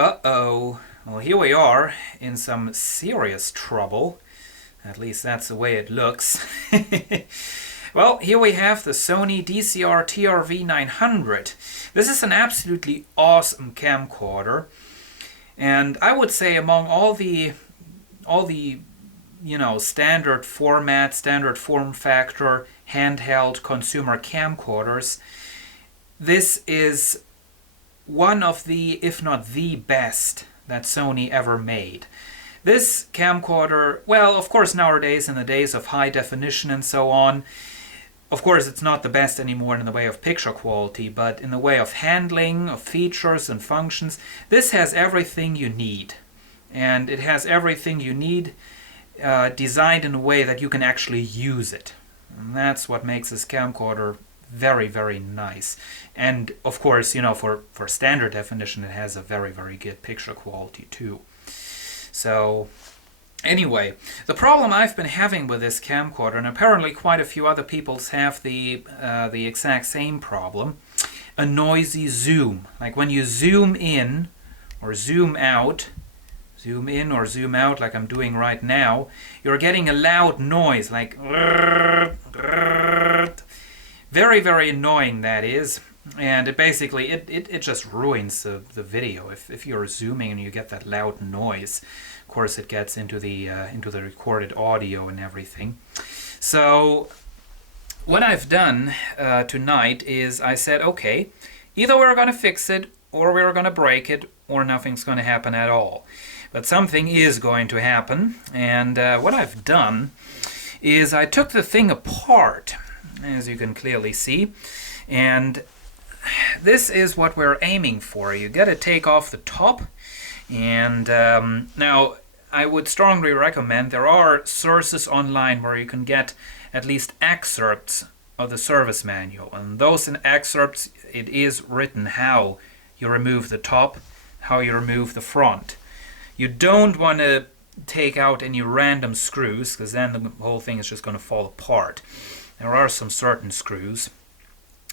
Uh-oh. Well, here we are in some serious trouble. At least that's the way it looks. Well, here we have the Sony TRV900. This is an absolutely awesome camcorder. And I would say among all the standard format, standard form factor, handheld consumer camcorders, this is one of the, if not the best that Sony ever made. This camcorder, well, of course nowadays in the days of high definition and so on, of course it's not the best anymore in the way of picture quality, but in the way of handling, of features and functions, this has everything you need. And it has everything you need designed in a way that you can actually use it. And that's what makes this camcorder very, very nice. And of course, for standard definition, it has a very, very good picture quality too. So anyway, the problem I've been having with this camcorder, and apparently quite a few other people have the exact same problem, a noisy zoom. Like when you zoom in or zoom out, zoom in or zoom out like I'm doing right now, you're getting a loud noise, like very, very annoying that is. And it basically, it just ruins the video. If you're zooming and you get that loud noise, of course it gets into the recorded audio and everything. So what I've done tonight is I said, okay, either we're going to fix it or we're going to break it or nothing's going to happen at all. But something is going to happen, and what I've done is I took the thing apart, as you can clearly see, and this is what we're aiming for. You got to take off the top, and now I would strongly recommend, there are sources online where you can get at least excerpts of the service manual, and those in excerpts it is written how you remove the top, how you remove the front. You don't want to take out any random screws, because then the whole thing is just going to fall apart. There are some certain screws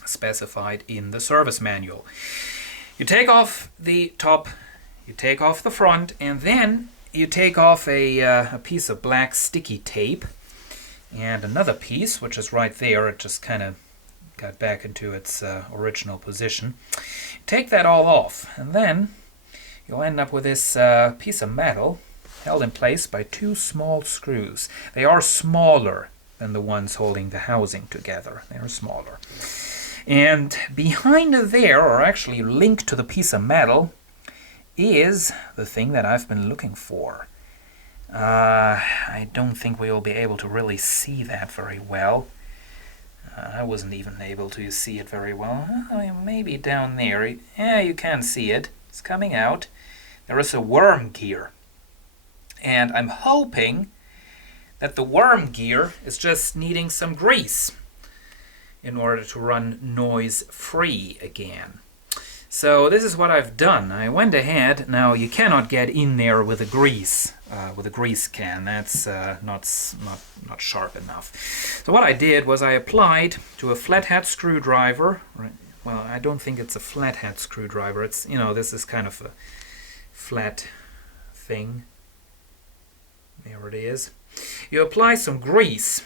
specified in the service manual. You take off the top, you take off the front, and then you take off a piece of black sticky tape and another piece, which is right there. It just kind of got back into its original position. Take that all off, and then you'll end up with this piece of metal held in place by two small screws. They are smaller than the ones holding the housing together. They're smaller. And behind there, or actually linked to the piece of metal, is the thing that I've been looking for. I don't think we will be able to really see that very well. I wasn't even able to see it very well. Maybe down there. Yeah, you can see it. It's coming out. There is a worm gear. And I'm hoping that the worm gear is just needing some grease in order to run noise-free again. So this is what I've done. I went ahead. Now you cannot get in there with a grease can. That's not sharp enough. So what I did was I applied to a flathead screwdriver. Right? Well, I don't think it's a flathead screwdriver. It's this is kind of a flat thing. There it is. You apply some grease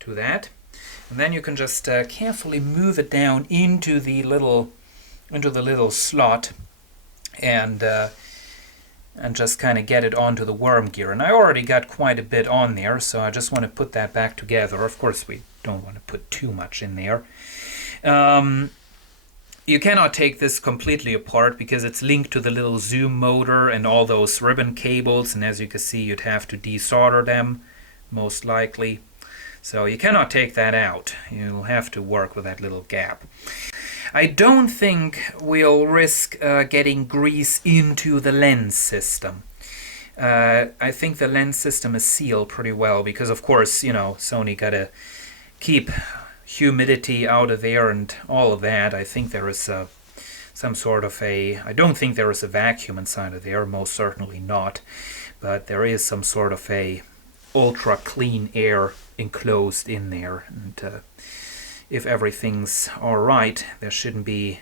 to that, and then you can just carefully move it down into the little slot, and just kind of get it onto the worm gear. And I already got quite a bit on there, so I just want to put that back together. Of course, we don't want to put too much in there. You cannot take this completely apart because it's linked to the little zoom motor and all those ribbon cables, and as you can see, you'd have to desolder them, most likely. So you cannot take that out. You'll have to work with that little gap. I don't think we'll risk getting grease into the lens system. I think the lens system is sealed pretty well because, of course, Sony got to keep humidity out of there and all of that. I think there is some sort of I don't think there is a vacuum inside of there, most certainly not, but there is some sort of a ultra clean air enclosed in there, and if everything's alright, there shouldn't be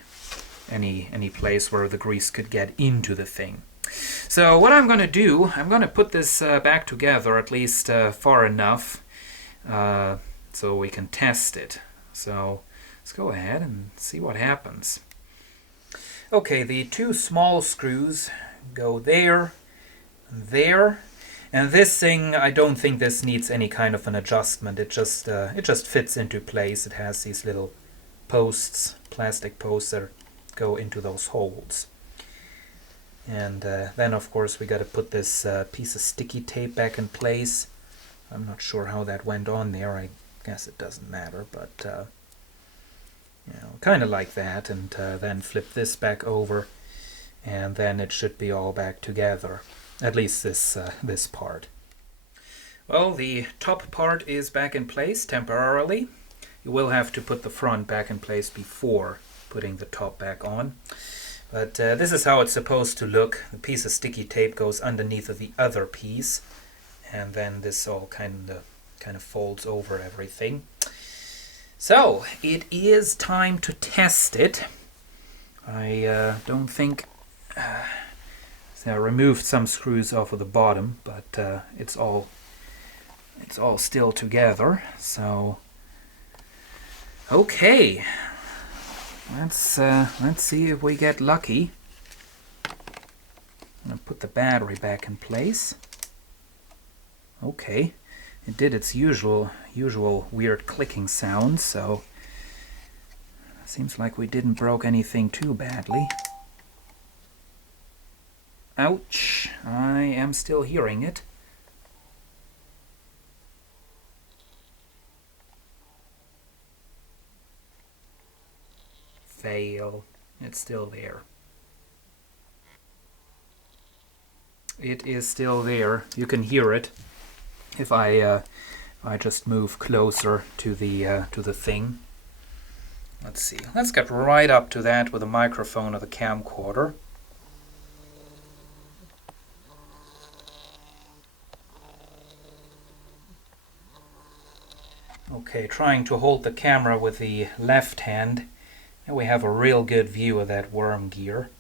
any place where the grease could get into the thing. So what I'm going to do, I'm going to put this back together at least far enough so we can test it. So let's go ahead and see what happens. Okay, the two small screws go there, there, and this thing, I don't think this needs any kind of an adjustment. It just fits into place. It has these little posts, plastic posts that go into those holes. And then of course we got to put this piece of sticky tape back in place. I'm not sure how that went on there. I guess it doesn't matter, but you know, kind of like that. And then flip this back over, and then it should be all back together. At least this part. Well, the top part is back in place temporarily. You will have to put the front back in place before putting the top back on. But this is how it's supposed to look. The piece of sticky tape goes underneath of the other piece, and then this all kind of folds over everything. So it is time to test it. I don't think I removed some screws off of the bottom, but it's all still together. So okay, let's see if we get lucky. I'm gonna put the battery back in place. Okay, it did its usual weird clicking sound, so it seems like we didn't broke anything too badly. Ouch, I am still hearing it. Fail. It's still there. It is still there. You can hear it if I just move closer to the thing. Let's see. Let's get right up to that with a microphone or the camcorder. Okay, trying to hold the camera with the left hand, and we have a real good view of that worm gear.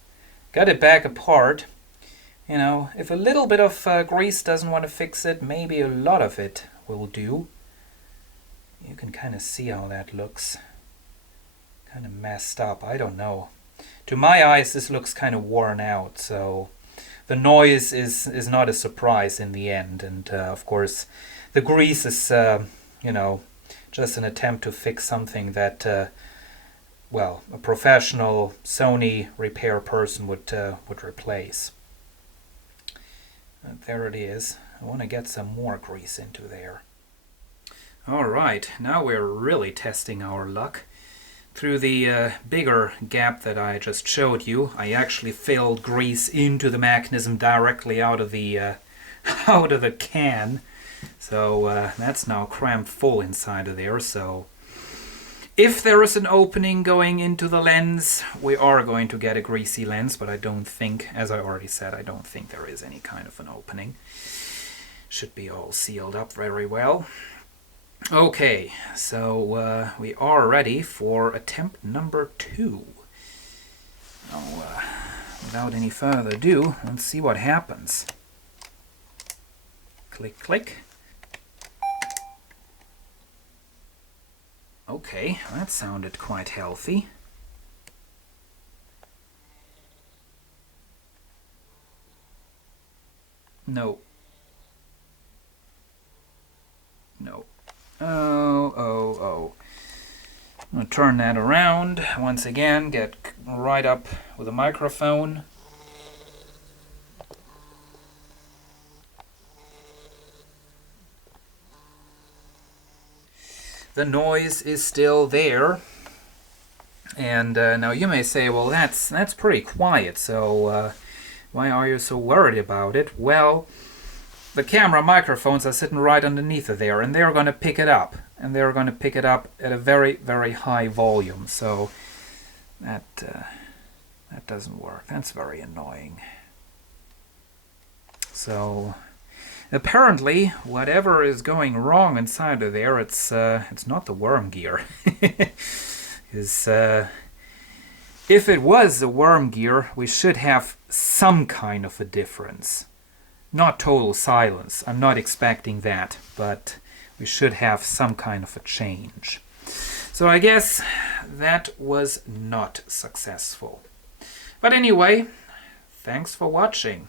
Got it back apart. You know, if a little bit of grease doesn't want to fix it, maybe a lot of it will do. You can kind of see how that looks. Kind of messed up, I don't know. To my eyes, this looks kind of worn out, so the noise is not a surprise in the end. And of course, the grease is, you know, just an attempt to fix something that, well, a professional Sony repair person would replace. And there it is. I want to get some more grease into there. Alright, now we're really testing our luck. Through the bigger gap that I just showed you, I actually filled grease into the mechanism directly out of the can. So that's now crammed full inside of there. So if there is an opening going into the lens, we are going to get a greasy lens, but I don't think, as I already said, I don't think there is any kind of an opening. Should be all sealed up very well. Okay, so we are ready for attempt number 2. Now, without any further ado, let's see what happens. Click, click. Okay, that sounded quite healthy. No. No. Oh. I'm going to turn that around once again, get right up with a microphone. The noise is still there, and now you may say, well, that's pretty quiet, so why are you so worried about it? Well, the camera microphones are sitting right underneath of there, and they're going to pick it up, and they're going to pick it up at a very, very high volume, so that doesn't work. That's very annoying. So apparently, whatever is going wrong inside of there, it's not the worm gear. If it was a worm gear, we should have some kind of a difference. Not total silence, I'm not expecting that, but we should have some kind of a change. So I guess that was not successful. But anyway, thanks for watching.